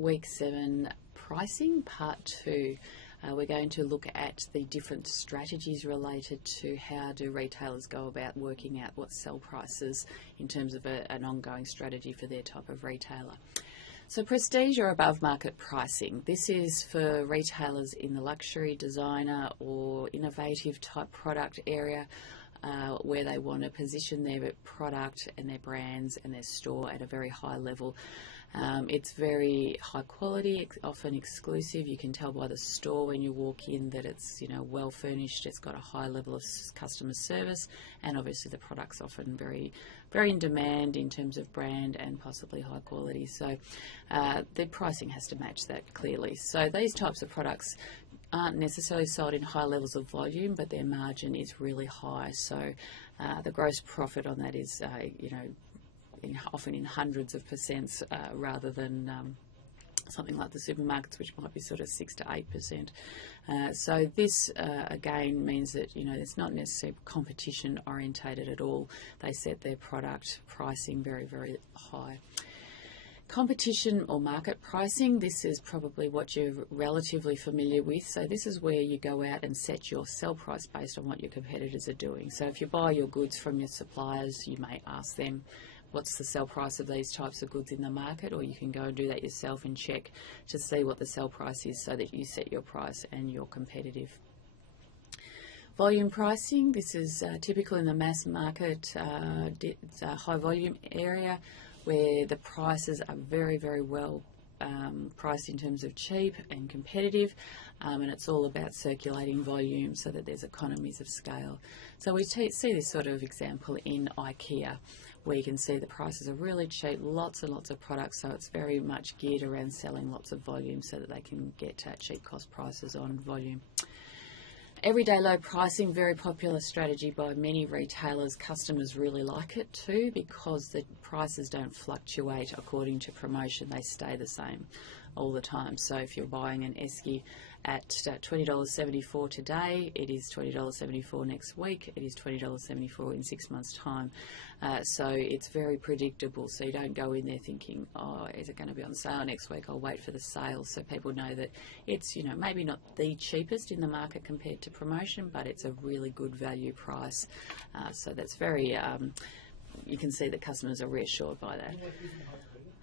week 7 pricing part 2. We're going to look at the different strategies related to how do retailers go about working out what sell prices in terms of an ongoing strategy for their type of retailer. So prestige or above market pricing. This is for retailers in the luxury, designer or innovative type product area where they want to position their product and their brands and their store at a very high level. It's very high quality, often exclusive. You can tell by the store when you walk in that it's well furnished. It's got a high level of customer service, and obviously the product's often very in demand in terms of brand and possibly high quality. So the pricing has to match that clearly. So these types of products aren't necessarily sold in high levels of volume, but their margin is really high. So the gross profit on that is often in hundreds of percents rather than something like the supermarkets, which might be sort of 6 to 8%. So this again means that it's not necessarily competition orientated at all. They set their product pricing very, very high. Competition or market pricing, this is probably what you're relatively familiar with. So this is where you go out and set your sell price based on what your competitors are doing. So if you buy your goods from your suppliers, you may ask them, what's the sell price of these types of goods in the market? Or you can go and do that yourself and check to see what the sell price is so that you set your price and you're competitive. Volume pricing, this is typical in the mass market, high volume area, where the prices are very, very well priced in terms of cheap and competitive, and it's all about circulating volume so that there's economies of scale. So we see this sort of example in IKEA, where you can see the prices are really cheap, lots and lots of products, so it's very much geared around selling lots of volume so that they can get cheap cost prices on volume. Everyday low pricing, very popular strategy by many retailers. Customers really like it too because the prices don't fluctuate according to promotion. They stay the same all the time. So if you're buying an esky at $20.74 today, it is $20.74 next week, it is $20.74 in 6 months' time. So it's very predictable. So you don't go in there thinking, oh, is it going to be on sale next week? I'll wait for the sale. So people know that it's, maybe not the cheapest in the market compared to promotion, but it's a really good value price. So that's very, you can see that customers are reassured by that.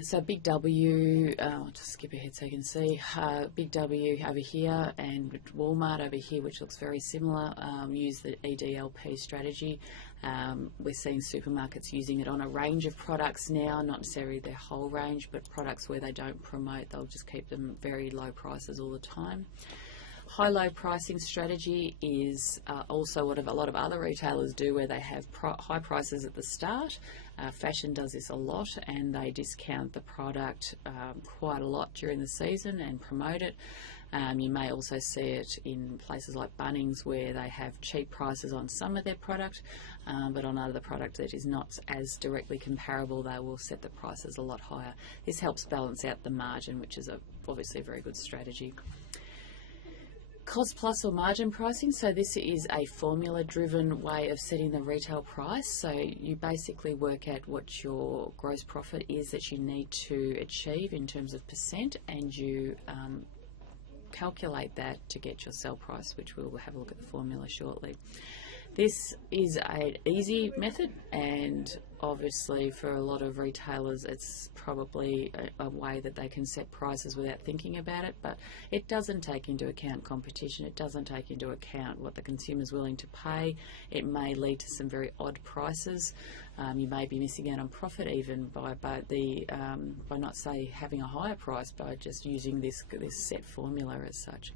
So Big W, I'll just skip ahead so you can see, Big W over here and Walmart over here, which looks very similar, use the EDLP strategy. We're seeing supermarkets using it on a range of products now, not necessarily their whole range, but products where they don't promote, they'll just keep them very low prices all the time. High-low pricing strategy is also what a lot of other retailers do, where they have high prices at the start. Fashion does this a lot, and they discount the product quite a lot during the season and promote it. You may also see it in places like Bunnings, where they have cheap prices on some of their product, but on other product that is not as directly comparable, they will set the prices a lot higher. This helps balance out the margin, which is obviously a very good strategy. Cost plus or margin pricing, so this is a formula driven way of setting the retail price. So you basically work out what your gross profit is that you need to achieve in terms of percent, and you calculate that to get your sell price, which we'll have a look at the formula shortly. This is an easy method, and obviously for a lot of retailers it's probably a way that they can set prices without thinking about it, but it doesn't take into account competition. It doesn't take into account what the consumer's willing to pay. It may lead to some very odd prices. You may be missing out on profit even by not having a higher price, by just using this set formula as such.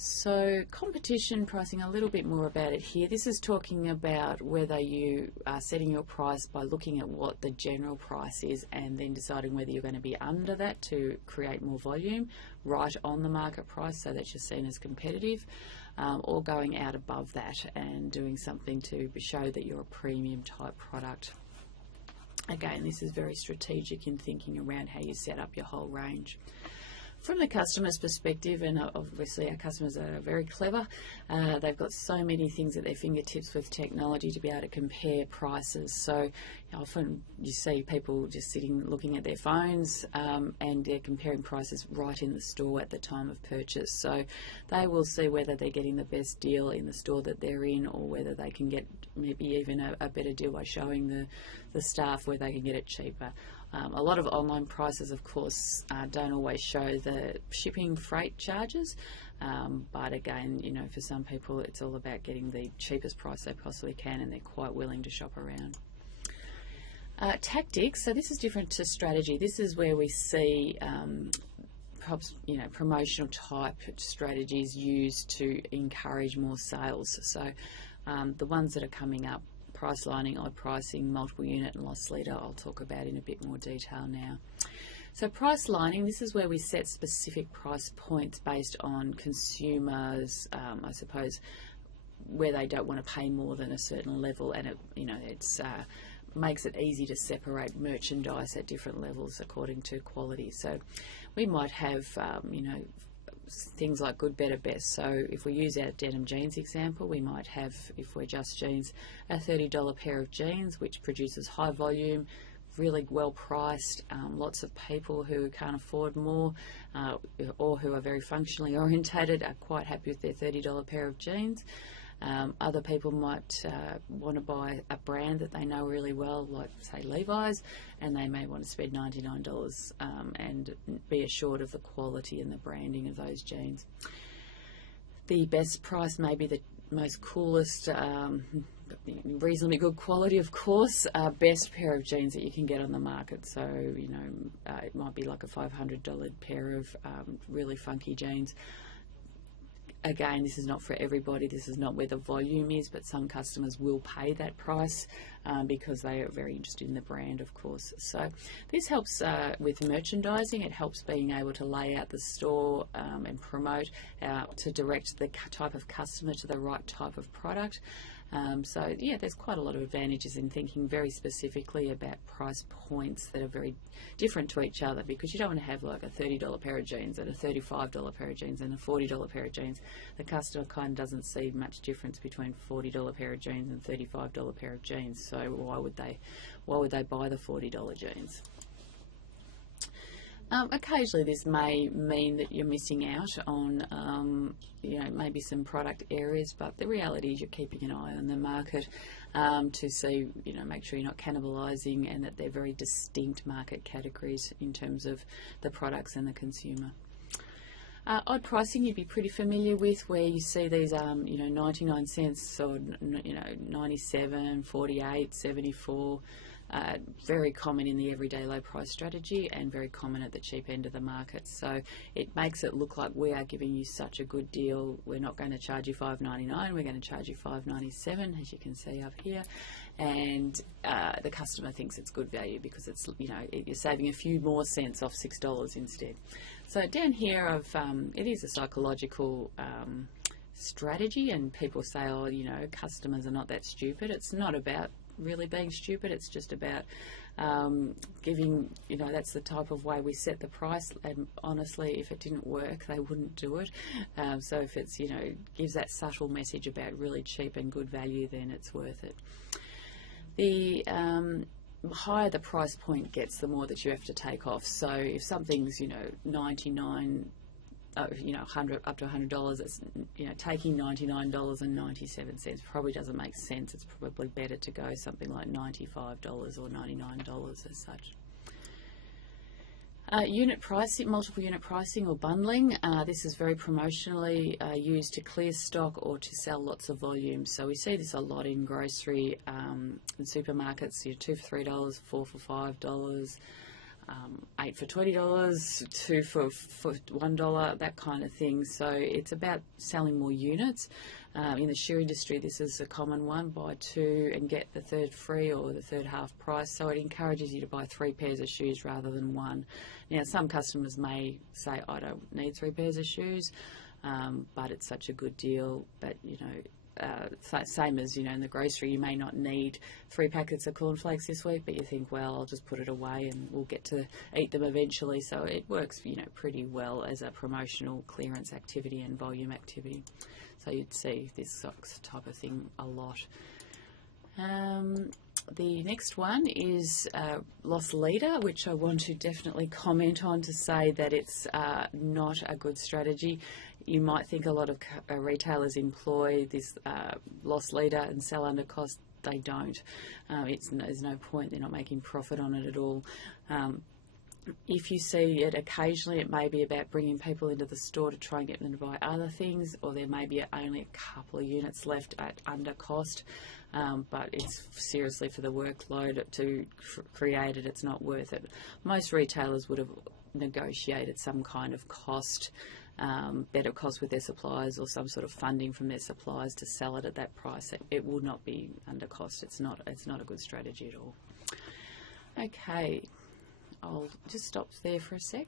So competition pricing, a little bit more about it here. This is talking about whether you are setting your price by looking at what the general price is and then deciding whether you're going to be under that to create more volume, right on the market price so that you're seen as competitive, or going out above that and doing something to show that you're a premium type product. Again, this is very strategic in thinking around how you set up your whole range. From the customer's perspective, and obviously our customers are very clever, they've got so many things at their fingertips with technology to be able to compare prices. So often you see people just sitting looking at their phones, and they're comparing prices right in the store at the time of purchase. So they will see whether they're getting the best deal in the store that they're in, or whether they can get maybe even a better deal by showing the staff where they can get it cheaper. A lot of online prices, of course, don't always show the shipping freight charges, but again, you know, for some people it's all about getting the cheapest price they possibly can, and they're quite willing to shop around. Tactics, so this is different to strategy. This is where we see perhaps, you know, promotional type strategies used to encourage more sales. So the ones that are coming up: price lining, odd pricing, multiple unit and loss leader, I'll talk about in a bit more detail now. So price lining, this is where we set specific price points based on consumers, I suppose, where they don't want to pay more than a certain level, and it, you know, it's makes it easy to separate merchandise at different levels according to quality. So we might have, you know, things like good, better, best. So if we use our denim jeans example, we might have, if we're Just Jeans, a $30 pair of jeans which produces high volume, really well priced. Lots of people who can't afford more, or who are very functionally orientated, are quite happy with their $30 pair of jeans. Other people might want to buy a brand that they know really well, like say Levi's, and they may want to spend $99 and be assured of the quality and the branding of those jeans. The best price may be the most coolest, reasonably good quality, of course, best pair of jeans that you can get on the market. So, you know, it might be like a $500 pair of really funky jeans. Again, this is not for everybody. This is not where the volume is, but some customers will pay that price because they are very interested in the brand, of course. So this helps with merchandising. It helps being able to lay out the store and promote to direct the type of customer to the right type of product. So yeah, there's quite a lot of advantages in thinking very specifically about price points that are very different to each other, because you don't want to have like a $30 pair of jeans and a $35 pair of jeans and a $40 pair of jeans. The customer kind of doesn't see much difference between $40 pair of jeans and $35 pair of jeans. So why would they buy the $40 jeans? Occasionally this may mean that you're missing out on, you know, maybe some product areas, but the reality is you're keeping an eye on the market to see, you know, make sure you're not cannibalising, and that they're very distinct market categories in terms of the products and the consumer. Odd pricing you'd be pretty familiar with, where you see these, you know, 99 cents or, you know, 97, 48, 74. Very common in the everyday low price strategy, and very common at the cheap end of the market. So it makes it look like we are giving you such a good deal. We're not going to charge you $5.99, we're going to charge you $5.97, as you can see up here. And the customer thinks it's good value because it's, you know, you're saving a few more cents off $6 instead. So down here, it is a psychological strategy, and people say, oh, you know, customers are not that stupid. It's not about really being stupid. It's just about giving, you know, that's the type of way we set the price, and honestly, if it didn't work, they wouldn't do it. So if it's, you know, gives that subtle message about really cheap and good value, then it's worth it. The higher the price point gets, the more that you have to take off. So if something's, you know, 99, you know, 100 up to $100, it's, you know, taking $99.97 probably doesn't make sense. It's probably better to go something like $95 or $99 as such. Unit pricing, multiple unit pricing or bundling. This is very promotionally used to clear stock or to sell lots of volume. So we see this a lot in grocery and supermarkets. You know, 2 for $3, 4 for $5. 8 for $20, 2 for $1, that kind of thing. So it's about selling more units. In the shoe industry, this is a common one: buy 2 and get the third free, or the third half price. So it encourages you to buy 3 pairs of shoes rather than 1. Now, some customers may say, I don't need 3 pairs of shoes, but it's such a good deal that, you know, same as, you know, in the grocery, you may not need 3 packets of cornflakes this week, but you think, well, I'll just put it away and we'll get to eat them eventually. So it works, you know, pretty well as a promotional clearance activity and volume activity. So you'd see this type of thing a lot. The next one is loss leader, which I want to definitely comment on to say that it's not a good strategy. You might think a lot of retailers employ this loss leader and sell under cost. They don't. There's no point. They're not making profit on it at all. If you see it occasionally, it may be about bringing people into the store to try and get them to buy other things, or there may be only a couple of units left at under cost, but it's seriously for the workload to create it, it's not worth it. Most retailers would have negotiated some kind of cost, better cost with their suppliers, or some sort of funding from their suppliers to sell it at that price. It would not be under cost. It's not a good strategy at all. Okay. I'll just stop there for a sec.